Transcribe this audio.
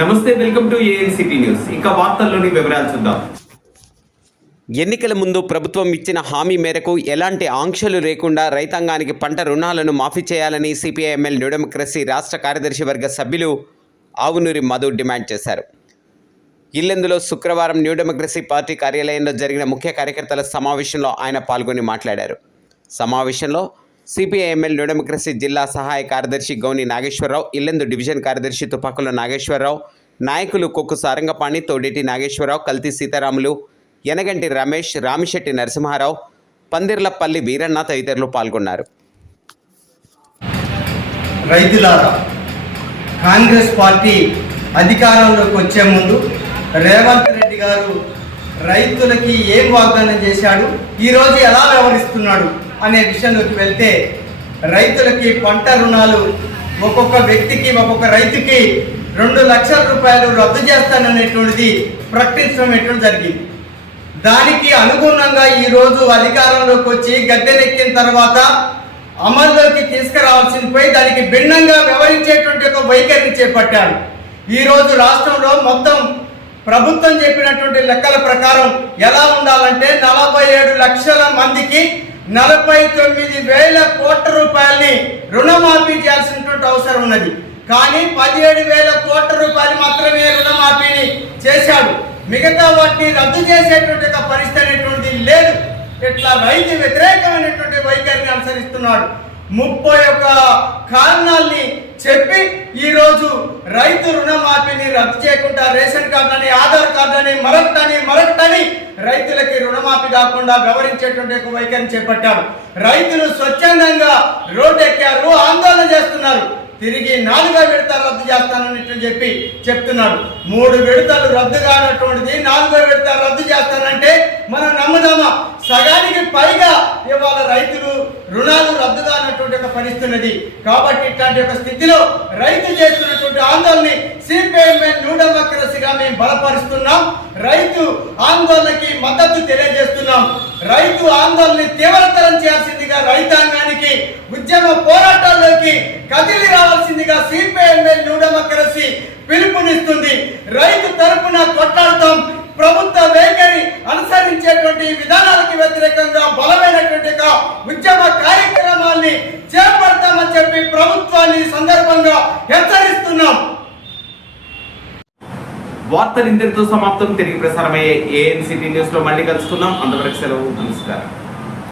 నమస్తే welcome to ANCT news వార్తల్లోని వివరాలు చూద్దాం. ఎన్నికల ముందు ప్రభుత్వం ఇచ్చిన హామీ మేరకు ఎలాంటి ఆంక్షలు లేకుండా రైతాంగానికి పంట రుణాలను మాఫీ చేయాలని సిపిఐఎంఎల్ న్యూ రాష్ట్ర కార్యదర్శి వర్గ సభ్యులు ఆవునూరి మధు డిమాండ్ చేశారు. ఇల్లెందులో శుక్రవారం న్యూ డెమోక్రసీ పార్టీ కార్యాలయంలో జరిగిన ముఖ్య కార్యకర్తల సమావేశంలో ఆయన పాల్గొని మాట్లాడారు. సమావేశంలో సిపిఐఎంఎల్ న్యూ డెమోక్రసీ జిల్లా సహాయ కార్యదర్శి గౌని నాగేశ్వరరావు ఇల్లెందు డివిజన్ కార్యదర్శి తుపాకుల నాగేశ్వరరావు నాయకులు కొక్కు సారంగపాణి తోడేటి నాగేశ్వరరావు కల్తీ సీతారాములు యనగంటి రమేష్ రామిశెట్టి నరసింహారావు పందిర్లపల్లి వీరన్న తదితరులు పాల్గొన్నారు. రైతులారా కాంగ్రెస్ పార్టీ అధికారంలోకి వచ్చే ముందు రేవంత్ రెడ్డి గారు రైతులకి ఏం వాగ్దానం చేశాడు? ఈరోజు ఎలా వ్యవహరిస్తున్నాడు అనే విషయంలోకి వెళ్తే రైతులకి పంట రుణాలు ఒక్కొక్క వ్యక్తికి ఒక్కొక్క రైతుకి రెండు లక్షల రూపాయలు రద్దు చేస్తాననేటువంటిది ప్రకటించడం ఎటువంటి జరిగింది. దానికి అనుగుణంగా ఈరోజు అధికారంలోకి వచ్చి గద్దెనెక్కిన తర్వాత అమల్లోకి తీసుకురావాల్సింది పోయి దానికి భిన్నంగా వ్యవహరించేటువంటి ఒక వైఖరిని చేపట్టాడు. ఈరోజు రాష్ట్రంలో మొత్తం ప్రభుత్వం చెప్పినటువంటి లెక్కల ప్రకారం ఎలా ఉండాలంటే నలభై ఏడు లక్షల మందికి నలభై తొమ్మిది వేల కోట్ల రూపాయల్ని రుణమాఫీ చేయాల్సినటువంటి అవసరం ఉన్నది. కానీ పదిహేడు వేల కోట్ల రూపాయలు మాత్రమే రుణమాఫీని చేశాడు. మిగతా వాటిని రద్దు చేసేటువంటి పరిస్థితి అనేటువంటి లేదు. ఇట్లా రైతు వ్యతిరేకమైనటువంటి వైఖరిని అనుసరిస్తున్నాడు. ముప్పై ఒక కారణాల్ని చెప్పి ఈరోజు రైతు రుణమాఫీని రద్దు చేయకుండా రేషన్ కార్డు అని ఆధార్ కార్డు అని మరొకటని మరొకటని రైతులకి రుణమాఫీ కాకుండా వ్యవహరించేటువంటి ఒక వైఖరిని చేపట్టారు. రైతులు స్వచ్ఛందంగా రోడ్డు ఎక్కారు ఆందోళన చేస్తున్నారు. తిరిగి నాలుగో విడత రద్దు చేస్తానని చెప్పి చెప్తున్నాడు మూడు విడతలు రద్దు కానటువంటిది నాలుగో విడత రద్దు చేస్తానంటే మనం నమ్ముదామా? సగానికి పైగా ఇవాళ రైతులు రుణాలు రద్దు యొక్క పరిస్థితున్నది కాబట్టి ఇట్లాంటి యొక్క స్థితిలో రైతు చేస్తున్నటువంటి ఆందోళన సిపిఐఎంఎన్ న్యూ డెమోక్రసీగా మేము బలపరుస్తున్నాం. రైతు ఆందోళనకి మద్దతు తెలియజేస్తున్నాం. రైతు ఆందోళన తీవ్రతరం చేయాల్సిందిగా రైతాంగానికి ఉద్యమ పోరాటాల్లోకి కదిలి రావాల్సిందిగా సిపిఐఎంఎల్ న్యూ డెమోక్రసీ పిలుపునిస్తుంది. రైతు తరపున కొట్లాడతాం. ప్రభుత్వ వైఖరి అనుసరించేటువంటి విధానాలకి వ్యతిరేకంగా బలమైనటువంటి ఉద్యమ చెప్పి ప్రభుత్వాన్ని సందర్భంగా హెచ్చరిస్తున్నాం. వార్తలు ఇంతటితో సమాప్తం. తిరిగి ప్రసారమయ్యే ఏఎన్సిటీ న్యూస్లో మళ్ళీ కలుసుకుందాం. అంతవరకు సెలవు నమస్కారం.